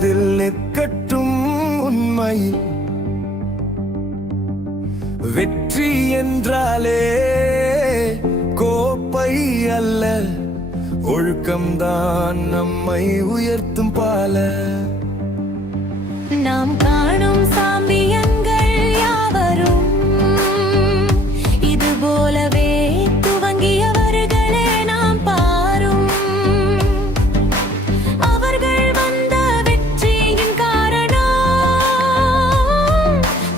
மனதில் நிற்கட்டும் உண்மையில். வெற்றி என்றாலே கோப்பை அல்ல, ஒழுக்கம்தான் நம்மை உயர்த்தும் பால. நாம் காணும் சாம்பியங்கள் யாவரும் இது போலவே துவங்கியவர்களே நாம் பாரும். அவர்கள் வந்த வெற்றியின் காரணம்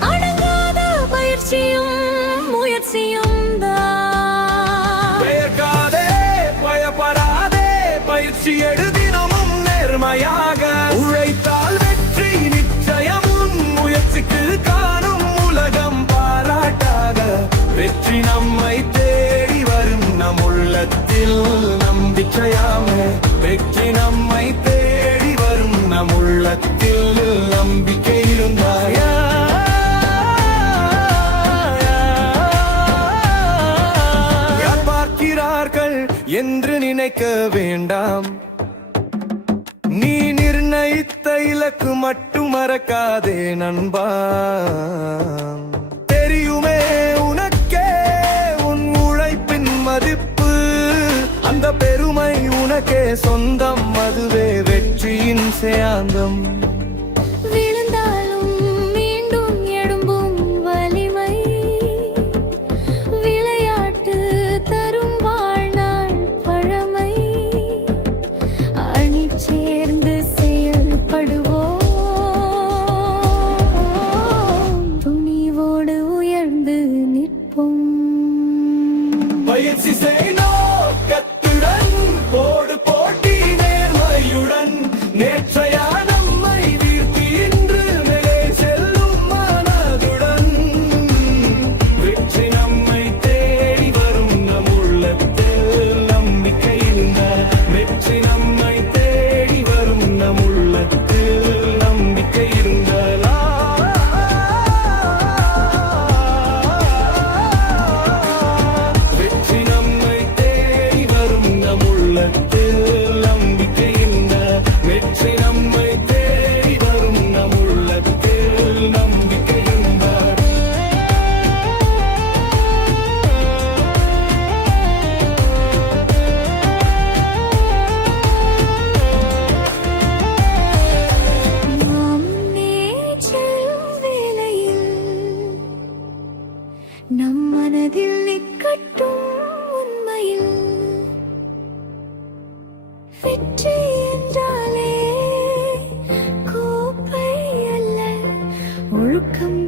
அடங்காத பயிற்சியும் முயற்சியும் தான். பயக்காதே, பயப்படாதே, பயிற்சி எடுதினமும் நேர்மையாக உழைத்தால் வெற்றி நிச்சயமும். முயற்சிக்கு காணும் உலகம் பாராட்டாக. வெற்றி நம்மை தேடி வரும் நம் உள்ளத்தில் நம்பிக்கையாமே. வெற்றி நம்மை தேடி வரும் நம் உள்ளத்தில் நம்பிக்கை இருந்தாயா. யார் பார்க்கிறார்கள் என்று நினைக்க வேண்டாம். நீ நிர்ணயித்த இலக்கு மட்டும் மறக்காதே நண்பா. தெரியுமே உனக்கே உன் உழைப்பின் மதிப்பு. அந்த பெருமை உனக்கே சொந்தம், அதுவே வெற்றியின் சாந்தம். விழுந்தாலும் மீண்டும் எழும்பும் வலிமை விளையாட்டு தரும் வாழ்நாள் பழமை. அணி சேர்ந்து செயல்படுவோம், துணிவோடு உயர்ந்து நிற்போம். பயிற்சி செய் நோக்கத்துடன், போடு போட்டி நேர்மையுடன். நேற்றையா நம்மை வீழ்த்தி இன்று மேலே செல்லும் மனதுடன். வெற்றி நம்மை தேடி வரும் நம் உள்ளத்தில் நம்பிக்கை இருந்த. வெற்றி நம்மை தேடி வரும் நம் உள்ளத்தில் நம்பிக்கை இருந்தலா. வெற்றி நம்மை தேடி வரும் நம் உள்ளத்தில் நம்பிக்கை இருந்த. வெற்றி நம்மை தேடி வரும் நம் உள்ளத்தில் நம்பிக்கை இருந்த. நாம் நேற்றும் வேளையில் நம் மனதில் நிற்கட்டும் உண்மையில். வெற்றி என்றாலே கோப்பை அல்ல, ஒழுக்கம்